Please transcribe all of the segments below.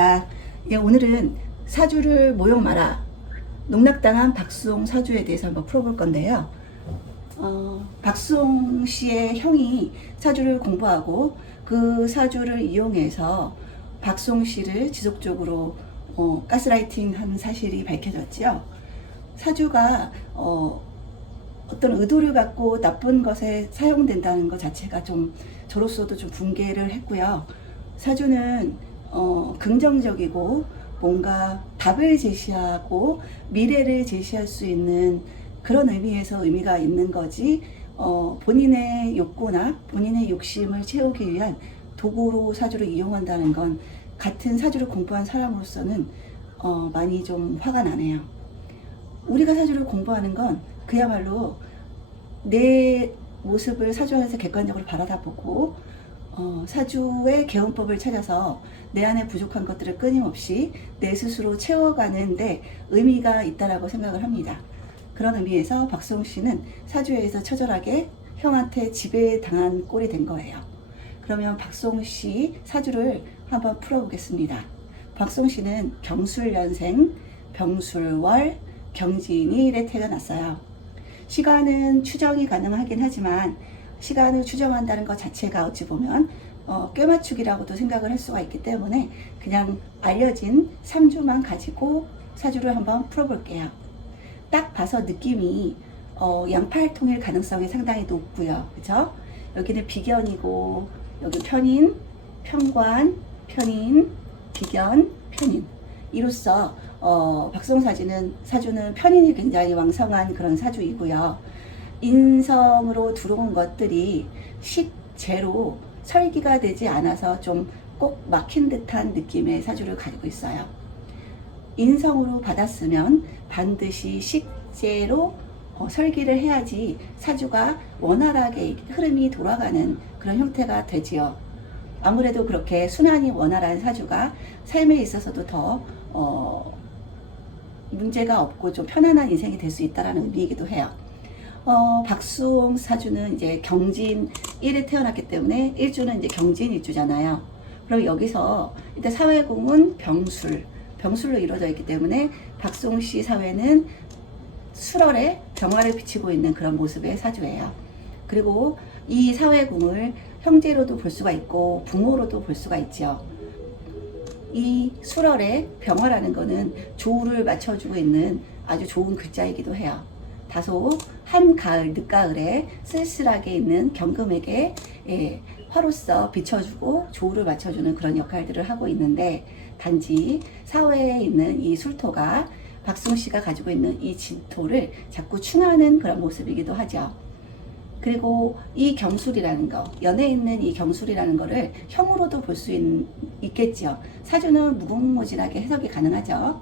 반갑습니다. 예, 오늘은 사주를 모욕 마라 농락당한 박수홍 사주에 대해서 한번 풀어볼 건데요. 박수홍 씨의 형이 사주를 공부하고 그 사주를 이용해서 박수홍 씨를 지속적으로 가스라이팅 한 사실이 밝혀졌죠. 사주가 어떤 의도를 갖고 나쁜 것에 사용된다는 것 자체가 좀 저로서도 좀 붕괴를 했고요. 사주는 긍정적이고 뭔가 답을 제시하고 미래를 제시할 수 있는 그런 의미에서 의미가 있는 거지, 본인의 욕구나 본인의 욕심을 채우기 위한 도구로 사주를 이용한다는 건 같은 사주를 공부한 사람으로서는 많이 좀 화가 나네요. 우리가 사주를 공부하는 건 그야말로 내 모습을 사주 안에서 객관적으로 바라다보고 사주의 개운법을 찾아서 내 안에 부족한 것들을 끊임없이 내 스스로 채워가는데 의미가 있다라고 생각을 합니다. 그런 의미에서 박수홍 씨는 사주에서 처절하게 형한테 지배당한 꼴이 된 거예요. 그러면 박수홍 씨 사주를 한번 풀어보겠습니다. 박수홍 씨는 경술년생, 병술월, 경진일에 태어났어요. 시간은 추정이 가능하긴 하지만 시간을 추정한다는 것 자체가 어찌 보면 꿰맞추기라고도 생각을 할 수가 있기 때문에 그냥 알려진 3주만 가지고 사주를 한번 풀어볼게요. 딱 봐서 느낌이 양팔통일 가능성이 상당히 높고요. 그죠? 여기는 비견이고 여기 편인, 편관, 편인, 비견, 편인. 이로써 박수홍 사주는 편인이 굉장히 왕성한 그런 사주이고요. 인성으로 들어온 것들이 식재로 설기가 되지 않아서 좀 꼭 막힌 듯한 느낌의 사주를 가지고 있어요. 인성으로 받았으면 반드시 식재로 설기를 해야지 사주가 원활하게 흐름이 돌아가는 그런 형태가 되지요. 아무래도 그렇게 순환이 원활한 사주가 삶에 있어서도 더 문제가 없고 좀 편안한 인생이 될 수 있다는 의미이기도 해요. 박수홍 사주는 이제 경진 1에 태어났기 때문에 일주는 이제 경진 일주잖아요. 그럼 여기서 일단 사회궁은 병술로 이루어져 있기 때문에 박수홍 씨 사회는 술월에 병화를 비치고 있는 그런 모습의 사주예요. 그리고 이 사회궁을 형제로도 볼 수가 있고 부모로도 볼 수가 있죠. 이 술월에 병화라는 거는 조우를 맞춰주고 있는 아주 좋은 글자이기도 해요. 다소 한가을, 늦가을에 쓸쓸하게 있는 경금에게 화로서 비춰주고 조우를 맞춰주는 그런 역할들을 하고 있는데, 단지 사회에 있는 이 술토가 박수홍 씨가 가지고 있는 이 진토를 자꾸 충하는 그런 모습이기도 하죠. 그리고 이 경술이라는 거, 연애에 있는 이 경술이라는 거를 형으로도 볼 수 있겠죠. 사주는 무궁무진하게 해석이 가능하죠.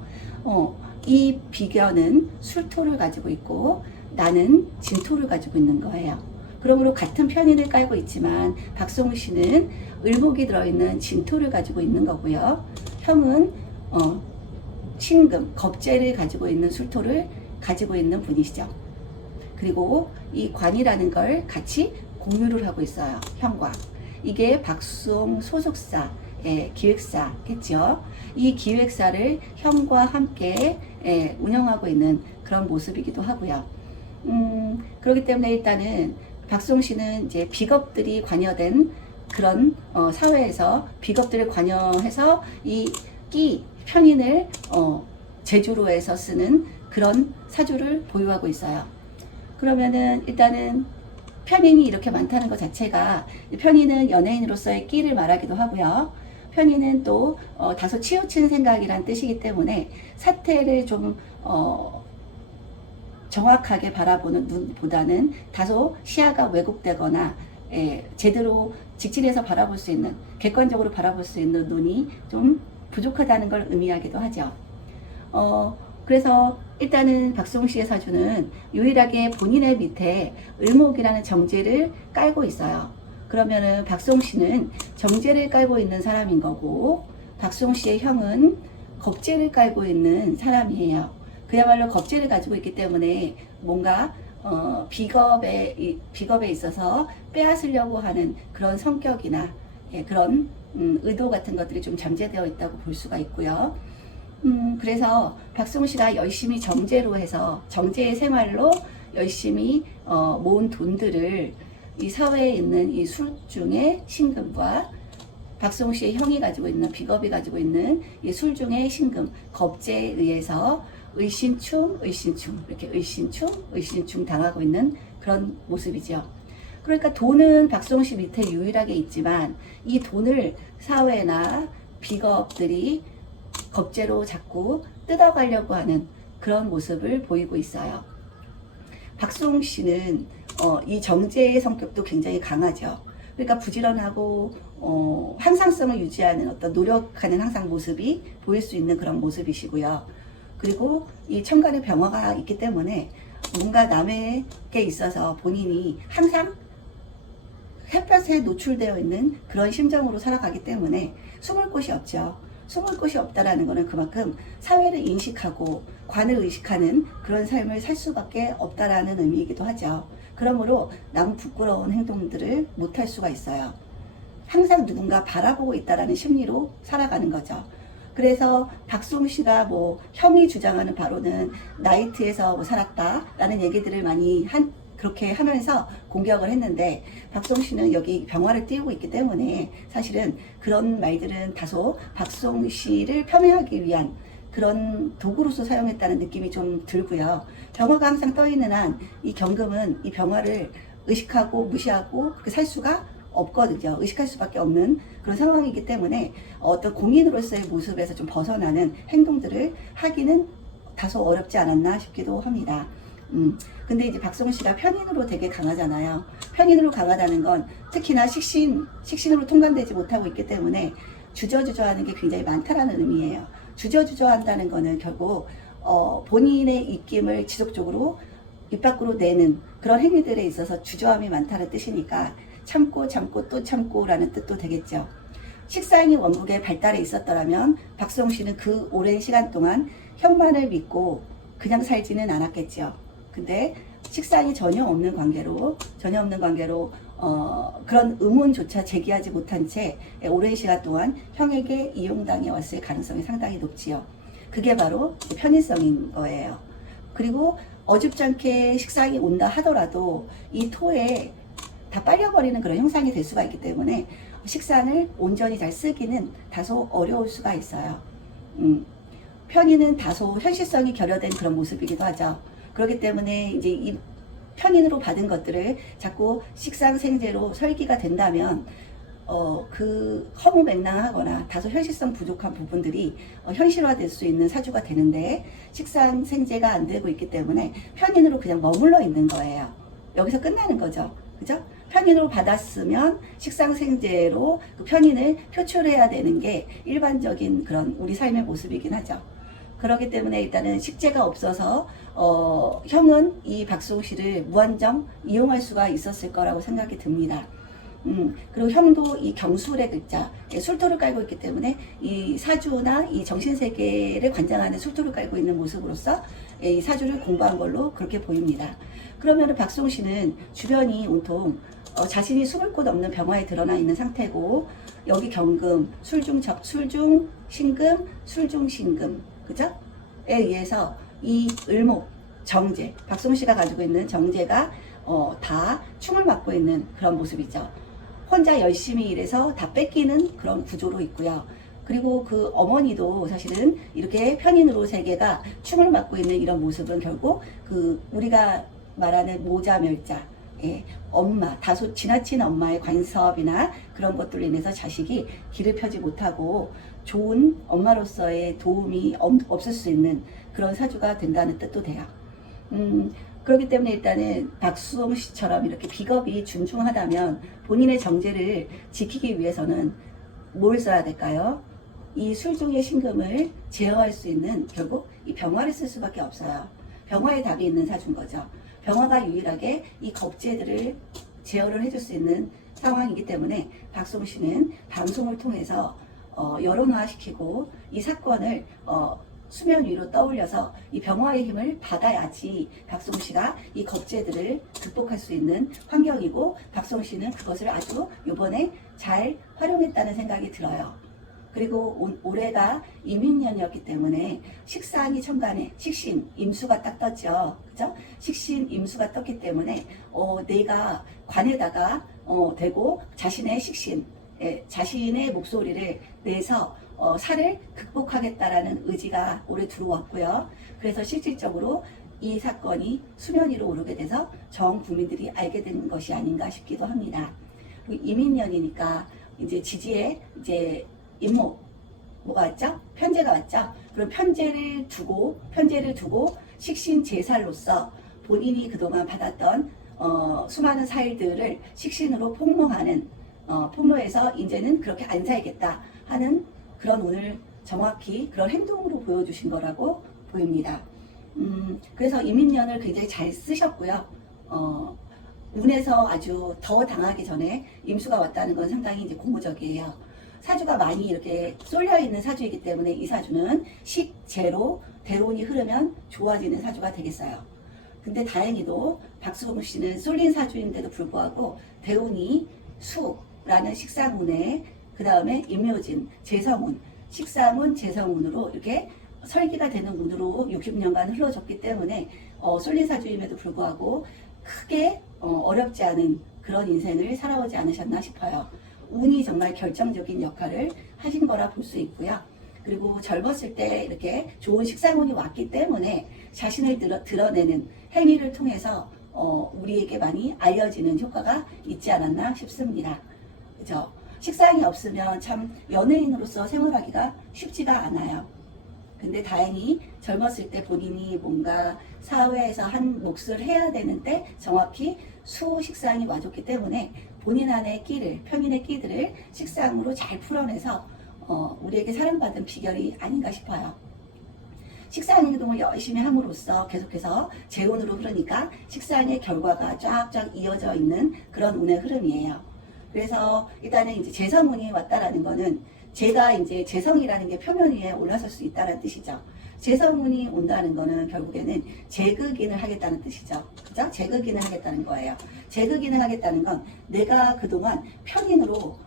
이 비견은 술토를 가지고 있고 나는 진토를 가지고 있는 거예요. 그러므로 같은 편인을 깔고 있지만 박수홍 씨는 을목이 들어있는 진토를 가지고 있는 거고요. 형은 신금, 겁재를 가지고 있는 술토를 가지고 있는 분이시죠. 그리고 이 관이라는 걸 같이 공유를 하고 있어요. 형과. 이게 박수홍 소속사의 기획사겠죠. 이 기획사를 형과 함께 운영하고 있는 그런 모습이기도 하고요. 그렇기 때문에 일단은 박수홍 씨는 이제 비겁들이 관여된 그런 사회에서 비겁들을 관여해서 이 편인을 제주로 해서 쓰는 그런 사주를 보유하고 있어요. 그러면은 일단은 편인이 이렇게 많다는 것 자체가, 편인은 연예인으로서의 끼를 말하기도 하고요. 편인은 또 다소 치우친 생각이란 뜻이기 때문에 사태를 좀 정확하게 바라보는 눈보다는 다소 시야가 왜곡되거나 제대로 직진해서 바라볼 수 있는, 객관적으로 바라볼 수 있는 눈이 좀 부족하다는 걸 의미하기도 하죠. 그래서 일단은 박수홍 씨의 사주는 유일하게 본인의 밑에 을목이라는 정제를 깔고 있어요. 그러면은 박수홍 씨는 정제를 깔고 있는 사람인 거고, 박수홍 씨의 형은 겁제를 깔고 있는 사람이에요. 그야말로 겁제를 가지고 있기 때문에 뭔가 비겁에 있어서 빼앗으려고 하는 그런 성격이나 그런 의도 같은 것들이 좀 잠재되어 있다고 볼 수가 있고요. 그래서 박수홍 씨가 열심히 정제로 해서 정제의 생활로 열심히 모은 돈들을 이 사회에 있는 이 술중의 신금과 박수홍 씨의 형이 가지고 있는 비겁이 가지고 있는 이 술중의 신금 겁제에 의해서 의신충 이렇게 의신충 당하고 있는 그런 모습이죠. 그러니까 돈은 박수홍 씨 밑에 유일하게 있지만 이 돈을 사회나 비겁들이 겁제로 자꾸 뜯어가려고 하는 그런 모습을 보이고 있어요. 박수홍 씨는 이 정제의 성격도 굉장히 강하죠. 그러니까 부지런하고 항상성을 유지하는 어떤 노력하는 항상 모습이 보일 수 있는 그런 모습이시고요. 그리고 이 천간에 병화가 있기 때문에 뭔가 남에게 있어서 본인이 항상 햇볕에 노출되어 있는 그런 심정으로 살아가기 때문에 숨을 곳이 없죠. 숨을 곳이 없다라는 것은 그만큼 사회를 인식하고 관을 의식하는 그런 삶을 살 수밖에 없다라는 의미이기도 하죠. 그러므로 남 부끄러운 행동들을 못할 수가 있어요. 항상 누군가 바라보고 있다라는 심리로 살아가는 거죠. 그래서 박수홍 씨가 뭐 형이 주장하는 바로는 나이트에서 뭐 살았다라는 얘기들을 많이 그렇게 하면서 공격을 했는데 박수홍 씨는 여기 병화를 띄우고 있기 때문에 사실은 그런 말들은 다소 박수홍 씨를 폄훼하기 위한 그런 도구로서 사용했다는 느낌이 좀 들고요. 병화가 항상 떠있는 한 이 경금은 이 병화를 의식하고 무시하고 그렇게 살 수가 없거든요. 의식할 수밖에 없는 그런 상황이기 때문에 어떤 공인으로서의 모습에서 좀 벗어나는 행동들을 하기는 다소 어렵지 않았나 싶기도 합니다. 근데 이제 박수홍 씨가 편인으로 되게 강하잖아요. 편인으로 강하다는 건 특히나 식신으로 통관되지 못하고 있기 때문에 주저주저하는 게 굉장히 많다라는 의미예요. 주저주저한다는 거는 결국 본인의 입김을 지속적으로 입 밖으로 내는 그런 행위들에 있어서 주저함이 많다는 뜻이니까 참고 또 참고라는 뜻도 되겠죠. 식상이 원국에 발달해 있었더라면 박수홍 씨는 그 오랜 시간 동안 형만을 믿고 그냥 살지는 않았겠죠. 근데 식상이 전혀 없는 관계로 그런 의문조차 제기하지 못한 채 오랜 시간 동안 형에게 이용당해 왔을 가능성이 상당히 높지요. 그게 바로 편의성인 거예요. 그리고 어줍지 않게 식상이 온다 하더라도 이 토에 다 빨려버리는 그런 형상이 될 수가 있기 때문에 식상을 온전히 잘 쓰기는 다소 어려울 수가 있어요. 편의는 다소 현실성이 결여된 그런 모습이기도 하죠. 그렇기 때문에 이제 이 편인으로 받은 것들을 자꾸 식상생재로 설기가 된다면 그 허무맹랑하거나 다소 현실성 부족한 부분들이 현실화될 수 있는 사주가 되는데 식상생재가 안 되고 있기 때문에 편인으로 그냥 머물러 있는 거예요. 여기서 끝나는 거죠. 그죠? 편인으로 받았으면 식상생재로 그 편인을 표출해야 되는 게 일반적인 그런 우리 삶의 모습이긴 하죠. 그렇기 때문에 일단은 식재가 없어서 형은 이 박수홍 씨를 무한정 이용할 수가 있었을 거라고 생각이 듭니다. 그리고 형도 이 경술의 글자, 술토를 깔고 있기 때문에 이 사주나 이 정신세계를 관장하는 술토를 깔고 있는 모습으로서 이 사주를 공부한 걸로 그렇게 보입니다. 그러면 박수홍 씨는 주변이 온통 자신이 숨을 곳 없는 병화에 드러나 있는 상태고 여기 경금, 술중 신금, 그죠? 에 의해서 이 을목, 정제, 박수홍 씨가 가지고 있는 정제가 다 충을 맡고 있는 그런 모습이죠. 혼자 열심히 일해서 다 뺏기는 그런 구조로 있고요. 그리고 그 어머니도 사실은 이렇게 편인으로 세계가 충을 맡고 있는 이런 모습은 결국 그 우리가 말하는 모자멸자, 엄마, 다소 지나친 엄마의 간섭이나 그런 것들로 인해서 자식이 길을 펴지 못하고 좋은 엄마로서의 도움이 없을 수 있는 그런 사주가 된다는 뜻도 돼요. 그렇기 때문에 일단은 박수홍 씨처럼 이렇게 비겁이 준중하다면 본인의 정제를 지키기 위해서는 뭘 써야 될까요? 이 술중의 신금을 제어할 수 있는 결국 이 병화를 쓸 수밖에 없어요. 병화에 답이 있는 사주인 거죠. 병화가 유일하게 이 겁재들을 제어를 해줄 수 있는 상황이기 때문에 박수홍 씨는 방송을 통해서 여론화시키고 이 사건을 수면 위로 떠올려서 이 병화의 힘을 받아야지 박송 씨가 이 겁재들을 극복할 수 있는 환경이고, 박송 씨는 그것을 아주 요번에 잘 활용했다는 생각이 들어요. 그리고 올해가 이민년이었기 때문에 식상이 천간에 식신 임수가 딱 떴죠. 그죠? 식신 임수가 떴기 때문에 내가 관에다가 대고 자신의 식신, 자신의 목소리를 내서 살을 극복하겠다라는 의지가 올해 들어왔고요. 그래서 실질적으로 이 사건이 수면 위로 오르게 돼서 전 국민들이 알게 된 것이 아닌가 싶기도 합니다. 이민년이니까 이제 지지에 이제 임목 뭐가 왔죠? 편제가 왔죠. 그럼 편제를 두고 식신 제살로서 본인이 그동안 받았던 수많은 사일들을 식신으로 폭로하는, 폭로해서 이제는 그렇게 안 살겠다 하는 그런 오늘 정확히 그런 행동으로 보여주신 거라고 보입니다. 그래서 이민년을 굉장히 잘 쓰셨고요. 운에서 아주 더 당하기 전에 임수가 왔다는 건 상당히 이제 고무적이에요. 사주가 많이 이렇게 쏠려 있는 사주이기 때문에 이 사주는 식재로 대운이 흐르면 좋아지는 사주가 되겠어요. 근데 다행히도 박수공 씨는 쏠린 사주인데도 불구하고 대운이 수라는 식상운에, 그 다음에 임묘진, 재성운, 식상운, 재성운으로 이렇게 설기가 되는 운으로 60년간 흘러졌기 때문에 쏠린 사주임에도 불구하고 크게 어렵지 않은 그런 인생을 살아오지 않으셨나 싶어요. 운이 정말 결정적인 역할을 하신 거라 볼 수 있고요. 그리고 젊었을 때 이렇게 좋은 식상운이 왔기 때문에 자신을 드러내는 행위를 통해서 우리에게 많이 알려지는 효과가 있지 않았나 싶습니다. 그죠? 식상이 없으면 참 연예인으로서 생활하기가 쉽지가 않아요. 근데 다행히 젊었을 때 본인이 뭔가 사회에서 한 몫을 해야 되는데 정확히 수식상이 와줬기 때문에 본인 안의 끼를, 편인의 끼들을 식상으로 잘 풀어내서 우리에게 사랑받은 비결이 아닌가 싶어요. 식상 행동을 열심히 함으로써 계속해서 재운으로 흐르니까 식상의 결과가 쫙쫙 이어져 있는 그런 운의 흐름이에요. 그래서 일단은 이제 재성운이 왔다라는 거는 제가 이제 재성이라는 게 표면 위에 올라설 수 있다는 뜻이죠. 재성운이 온다는 거는 결국에는 재극인을 하겠다는 뜻이죠. 그죠? 재극인을 하겠다는 거예요. 재극인을 하겠다는 건 내가 그동안 편인으로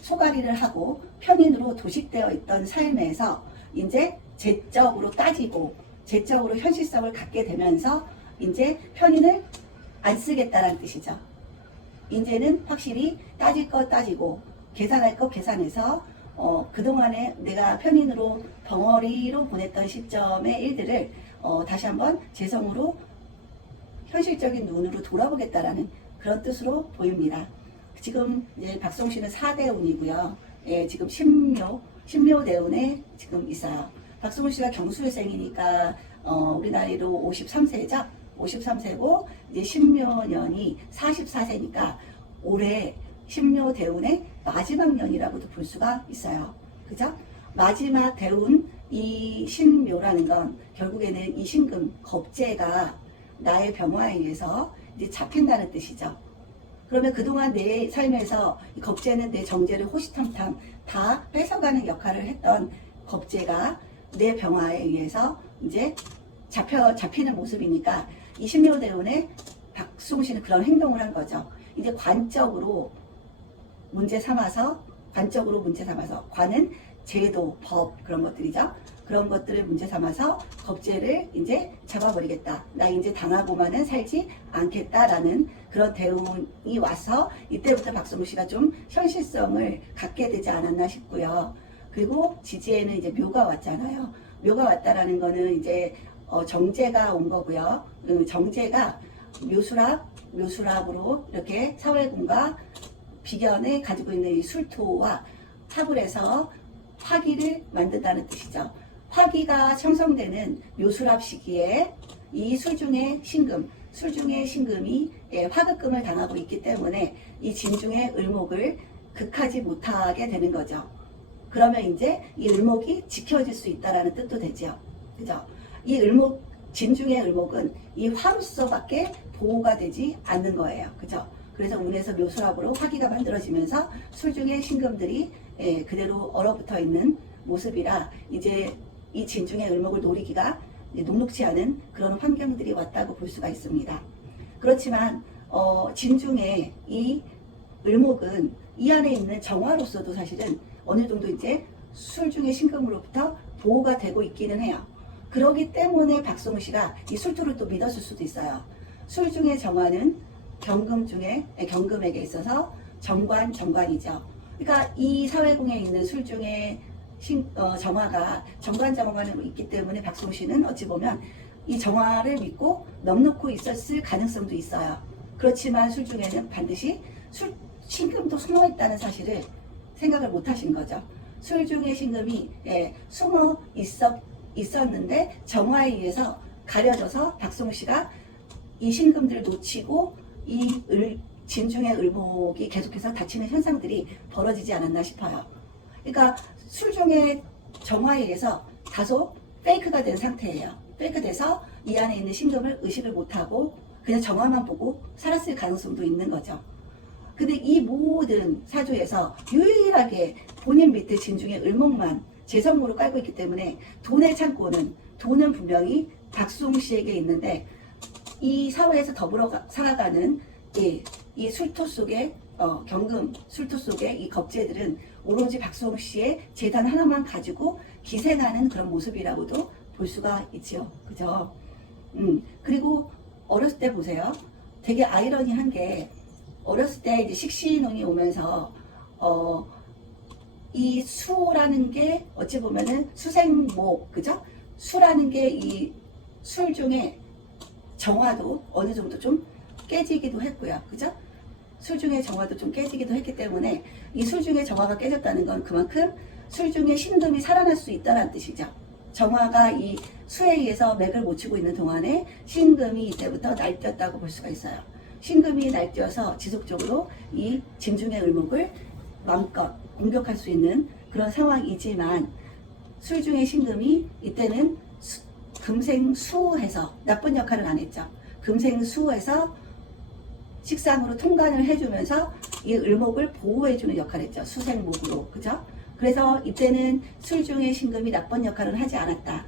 소가리를 하고 편인으로 도식되어 있던 삶에서 이제 재적으로 따지고 재적으로 현실성을 갖게 되면서 이제 편인을 안 쓰겠다는 뜻이죠. 이제는 확실히 따질 거 따지고 계산할 거 계산해서 그동안에 내가 편인으로 덩어리로 보냈던 시점의 일들을 다시 한번 재성으로 현실적인 눈으로 돌아보겠다라는 그런 뜻으로 보입니다. 지금 이제 박송 씨는 4대 운이고요. 예, 지금 신묘 대운에 지금 있어요. 박송 씨가 경술생이니까 우리 나이로 53세죠. 53세고 이제 신묘년이 44세니까 올해 신묘 대운의 마지막 년이라고도 볼 수가 있어요. 그죠? 마지막 대운, 이 신묘라는 건 결국에는 이 신금, 겁재가 나의 병화에 의해서 이제 잡힌다는 뜻이죠. 그러면 그동안 내 삶에서 이 겁재는 내 정제를 호시탐탐 다 뺏어가는 역할을 했던 겁재가 내 병화에 의해서 이제 잡히는 모습이니까 이 신묘 대운에 박수홍 씨는 그런 행동을 한 거죠. 이제 관적으로 문제 삼아서, 관은 제도, 법 그런 것들이죠. 그런 것들을 문제 삼아서 겁재를 이제 잡아버리겠다. 나 이제 당하고만은 살지 않겠다라는 그런 대운이 와서 이때부터 박수홍 씨가 좀 현실성을 갖게 되지 않았나 싶고요. 그리고 지지에는 이제 묘가 왔잖아요. 묘가 왔다라는 거는 이제 정제가 온 거고요. 정제가 묘수랍으로 이렇게 사회공과 비견에 가지고 있는 이 술토와 합을 해서 화기를 만든다는 뜻이죠. 화기가 형성되는 묘수랍 시기에 이 술중의 신금이 화극금을 당하고 있기 때문에 이 진중의 을목을 극하지 못하게 되는 거죠. 그러면 이제 이 을목이 지켜질 수 있다라는 뜻도 되죠. 그죠? 이 진중의 을목은 이 화로서밖에 보호가 되지 않는 거예요. 그죠? 그래서 운에서 묘수랍으로 화기가 만들어지면서 술중의 신금들이 그대로 얼어붙어 있는 모습이라 이제 이 진중의 을목을 노리기가 녹록지 않은 그런 환경들이 왔다고 볼 수가 있습니다. 그렇지만 진중의 이 을목은 이 안에 있는 정화로서도 사실은 어느 정도 이제 술중의 신금으로부터 보호가 되고 있기는 해요. 그러기 때문에 박성우 씨가 이 술토를 또 믿었을 수도 있어요. 술중의 정화는 경금에게 있어서 정관이죠. 그러니까 이 사회공에 있는 술중의 정화가 정관에 있기 때문에 박성우 씨는 어찌 보면 이 정화를 믿고 넉넉히 있었을 가능성도 있어요. 그렇지만 술중에는 반드시 신금도 숨어 있다는 사실을 생각을 못 하신 거죠. 술중의 신금이 숨어 있었는데 정화에 의해서 가려져서 박성우 씨가 이 신금들을 놓치고 이 진중의 을목이 계속해서 다치는 현상들이 벌어지지 않았나 싶어요. 그러니까 술중의 정화에 의해서 다소 페이크가 된 상태예요. 페이크돼서 이 안에 있는 신금을 의식을 못하고 그냥 정화만 보고 살았을 가능성도 있는 거죠. 근데 이 모든 사주에서 유일하게 본인 밑에 진중의 을목만 재성으로 깔고 있기 때문에 돈의 창고는 돈은 분명히 박수홍 씨에게 있는데 이 사회에서 더불어 살아가는 이 술토 속에 경금 술토 속에 이 겁재들은 오로지 박수홍 씨의 재단 하나만 가지고 기생하는 그런 모습이라고도 볼 수가 있죠. 그죠? 그리고 어렸을 때 보세요. 되게 아이러니한 게 어렸을 때 이제 식신운이 오면서 이 수라는 게 어찌 보면은 수생목, 그죠? 수라는 게 이 술 중에 정화도 어느 정도 좀 깨지기도 했고요. 그죠? 술 중에 정화도 좀 깨지기도 했기 때문에 이 술 중에 정화가 깨졌다는 건 그만큼 술 중에 신금이 살아날 수 있다는 뜻이죠. 정화가 이 수에 의해서 맥을 못 치고 있는 동안에 신금이 이때부터 날뛰었다고 볼 수가 있어요. 신금이 날뛰어서 지속적으로 이 진중의 을목을 마음껏 공격할 수 있는 그런 상황이지만 술 중의 신금이 이때는 금생수해서 나쁜 역할을 안 했죠. 금생수해서 식상으로 통관을 해주면서 이 을목을 보호해주는 역할을 했죠. 수생목으로. 그죠? 그래서 이때는 술 중의 신금이 나쁜 역할을 하지 않았다.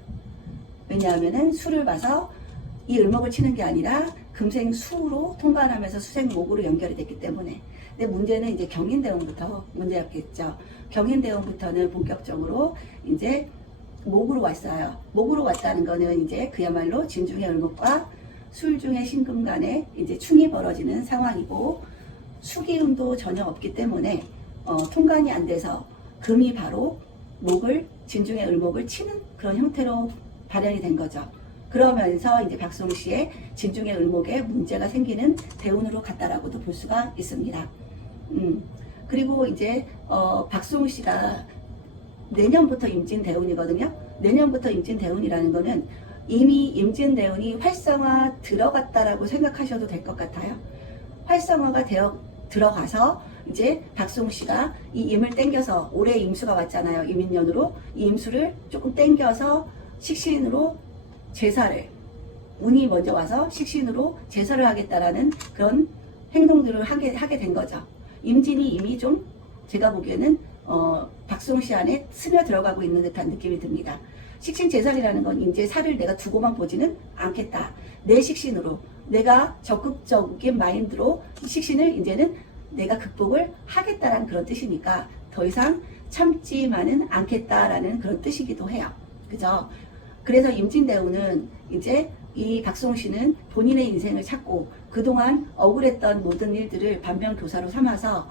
왜냐하면은 술을 봐서 이 을목을 치는 게 아니라 금생수로 통관하면서 수생목으로 연결이 됐기 때문에. 근데 문제는 이제 경인대운부터 문제였겠죠. 경인대운부터는 본격적으로 이제 목으로 왔어요. 목으로 왔다는 거는 이제 그야말로 진중의 을목과 술중의 신금 간에 이제 충이 벌어지는 상황이고 수기운도 전혀 없기 때문에 통관이 안 돼서 금이 바로 진중의 을목을 치는 그런 형태로 발현이 된 거죠. 그러면서 이제 박수홍 씨의 진중의 을목에 문제가 생기는 대운으로 갔다라고도 볼 수가 있습니다. 그리고 이제 박수홍 씨가 내년부터 임진대운이거든요. 내년부터 임진대운이라는 거는 이미 임진대운이 활성화 들어갔다라고 생각하셔도 될 것 같아요. 활성화가 들어가서 이제 박수홍 씨가 이 임을 땡겨서 올해 임수가 왔잖아요. 임인년으로 이 임수를 조금 땡겨서 식신으로 제사를 운이 먼저 와서 식신으로 제사를 하겠다라는 그런 행동들을 하게 된 거죠. 임진이 이미 좀 제가 보기에는 박수홍 씨 안에 스며 들어가고 있는 듯한 느낌이 듭니다. 식신 제살이라는 건 이제 살을 내가 두고만 보지는 않겠다. 내 식신으로 내가 적극적인 마인드로 식신을 이제는 내가 극복을 하겠다라는 그런 뜻이니까 더 이상 참지만은 않겠다라는 그런 뜻이기도 해요. 그죠? 그래서 임진대운은 이제 이 박수홍 씨는 본인의 인생을 찾고 그동안 억울했던 모든 일들을 반면교사로 삼아서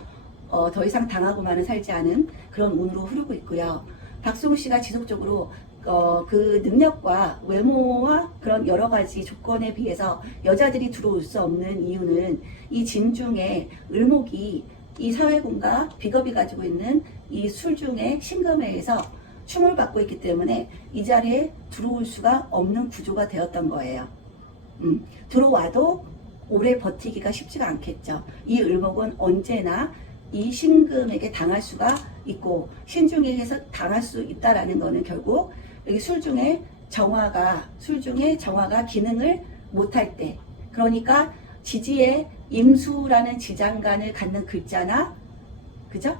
더 이상 당하고만은 살지 않은 그런 운으로 흐르고 있고요. 박수홍 씨가 지속적으로 그 능력과 외모와 그런 여러 가지 조건에 비해서 여자들이 들어올 수 없는 이유는 이 진중의 을목이 이 사회공과 비겁이 가지고 있는 이 술중의 신금에 의해서 충을 받고 있기 때문에 이 자리에 들어올 수가 없는 구조가 되었던 거예요. 들어와도 오래 버티기가 쉽지가 않겠죠. 이 을목은 언제나 이 신금에게 당할 수가 있고 신중에게서 당할 수 있다라는 거는 결국 여기 술중의 정화가 기능을 못할 때, 그러니까 지지에 임수라는 지장간을 갖는 글자나, 그죠?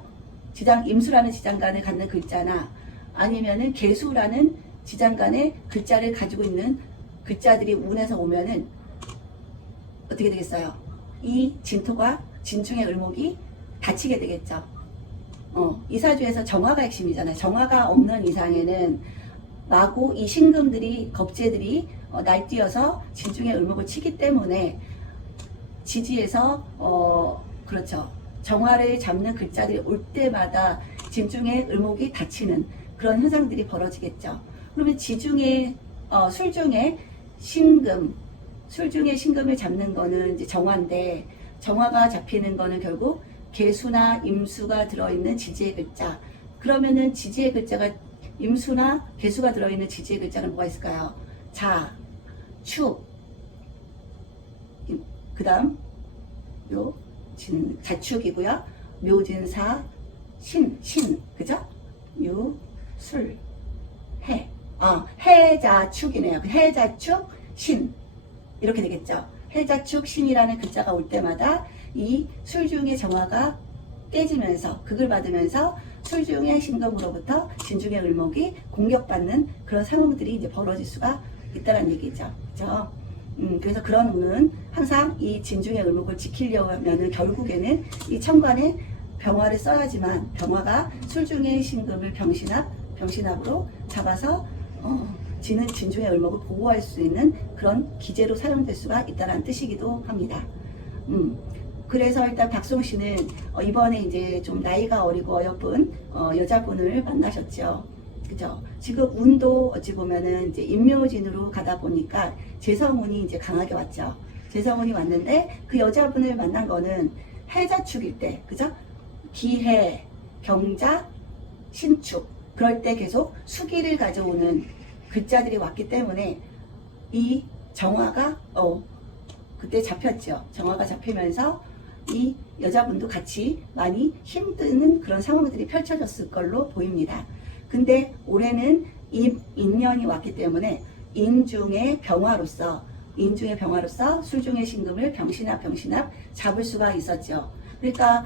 임수라는 지장간을 갖는 글자나, 아니면은 계수라는 지장간에 글자를 가지고 있는 글자들이 운에서 오면은 어떻게 되겠어요? 이 진토가 진중의 을목이 닫히게 되겠죠. 이 사주에서 정화가 핵심이잖아요. 정화가 없는 이상에는 마구 이 신금들이 겁재들이 날뛰어서 진중의 을목을 치기 때문에 지지에서 그렇죠. 정화를 잡는 글자들이 올 때마다 진중의 을목이 닫히는 그런 현상들이 벌어지겠죠. 그러면 지중에 술중에 신금, 술중에 신금을 잡는 거는 이제 정화인데, 정화가 잡히는 거는 결국 개수나 임수가 들어있는 지지의 글자. 그러면은 지지의 글자가 임수나 개수가 들어있는 지지의 글자는 뭐가 있을까요? 자, 축, 그 다음 요 자축이고요. 묘진사, 신, 그죠? 유, 술, 해. 해자축이네요. 해자축, 신. 이렇게 되겠죠. 해자축, 신이라는 글자가 올 때마다 이 술중의 정화가 깨지면서, 극을 받으면서 술중의 신금으로부터 진중의 을목이 공격받는 그런 상황들이 이제 벌어질 수가 있다는 얘기죠. 그죠? 그래서 그런 운은 항상 이 진중의 을목을 지키려면은 결국에는 이 천간에 병화를 써야지만, 병화가 술중의 신금을 병신합으로 잡아서 지는 진중의 을목을 보호할 수 있는 그런 기제로 사용될 수가 있다는 뜻이기도 합니다. 그래서 일단 박송 씨는 이번에 이제 좀 나이가 어리고 어여쁜 여자분을 만나셨죠. 그죠? 지금 운도 어찌 보면은 이제 임묘진으로 가다 보니까 재성운이 이제 강하게 왔죠. 재성운이 왔는데 그 여자분을 만난 거는 해자축일 때, 그죠? 기해, 경자, 신축. 그럴 때 계속 수기를 가져오는 글자들이 왔기 때문에 이 정화가 그때 잡혔죠. 정화가 잡히면서 이 여자분도 같이 많이 힘드는 그런 상황들이 펼쳐졌을 걸로 보입니다. 근데 올해는 인년이 왔기 때문에 인중의 병화로서 술중의 신금을 병신합 잡을 수가 있었죠. 그러니까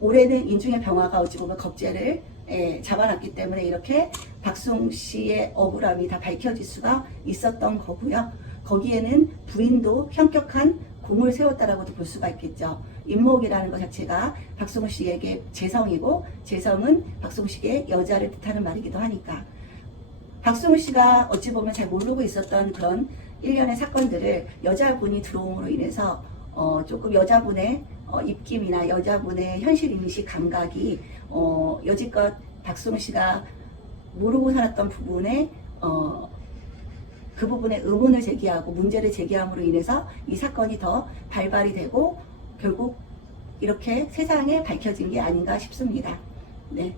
올해는 인중의 병화가 어찌 보면 겁재를 잡아놨기 때문에 이렇게 박송 씨의 억울함이 다 밝혀질 수가 있었던 거고요. 거기에는 부인도 현격한 공을 세웠다라고도 볼 수가 있겠죠. 임목이라는 것 자체가 박송 씨에게 재성이고, 재성은 박송 씨에게 여자를 뜻하는 말이기도 하니까 박송 씨가 어찌 보면 잘 모르고 있었던 그런 일련의 사건들을 여자분이 들어옴으로 인해서 조금 여자분의 입김이나 여자분의 현실인식 감각이 여지껏 박송 씨가 모르고 살았던 부분에 그 부분에 의문을 제기하고 문제를 제기함으로 인해서 이 사건이 더 발발이 되고 결국 이렇게 세상에 밝혀진 게 아닌가 싶습니다. 네,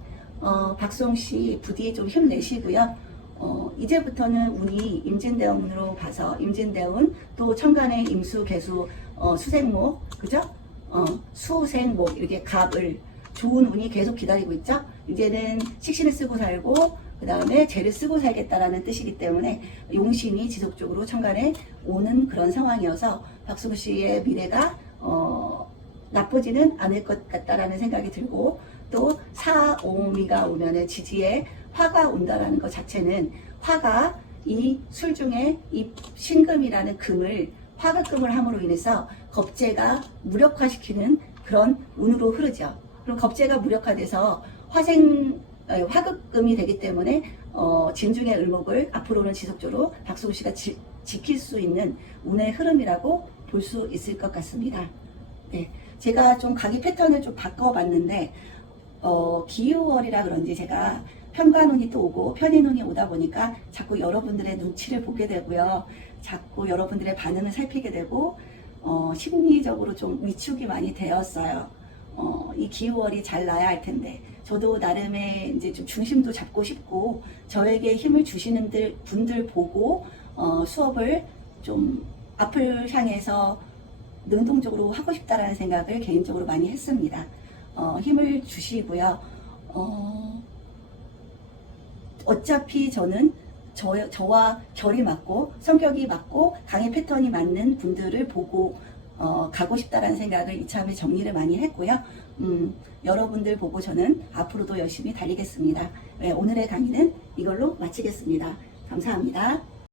박송 씨 부디 좀 힘내시고요. 이제부터는 운이 임진대운으로 봐서 임진대운 또 천간의 임수, 개수, 수생목, 그죠? 수생목 이렇게 갑을 좋은 운이 계속 기다리고 있죠. 이제는 식신을 쓰고 살고 그 다음에 재를 쓰고 살겠다라는 뜻이기 때문에 용신이 지속적으로 천간에 오는 그런 상황이어서 박송 씨의 미래가 나쁘지는 않을 것 같다라는 생각이 들고, 또 사오미가 오면은 지지에 화가 온다라는 것 자체는 화가 이 술 중에 이 신금이라는 금을 화극금을 함으로 인해서 겁재가 무력화시키는 그런 운으로 흐르죠. 그럼 겁재가 무력화돼서 화극금이 되기 때문에 진중의 을목을 앞으로는 지속적으로 박송 씨가 지킬 수 있는 운의 흐름이라고 볼 수 있을 것 같습니다. 네, 제가 좀 강의 패턴을 좀 바꿔봤는데 기후월이라 그런지 제가 편관운이 또 오고 편인운이 오다 보니까 자꾸 여러분들의 눈치를 보게 되고요. 자꾸 여러분들의 반응을 살피게 되고 심리적으로 좀 위축이 많이 되었어요. 이 기후월이 잘 나야 할 텐데 저도 나름의 이제 좀 중심도 잡고 싶고 저에게 힘을 주시는 분들 보고 수업을 좀 앞을 향해서 능동적으로 하고 싶다라는 생각을 개인적으로 많이 했습니다. 힘을 주시고요. 어차피 저는 저와 결이 맞고 성격이 맞고 강의 패턴이 맞는 분들을 보고 가고 싶다라는 생각을 이참에 정리를 많이 했고요. 여러분들 보고 저는 앞으로도 열심히 달리겠습니다. 네, 오늘의 강의는 이걸로 마치겠습니다. 감사합니다.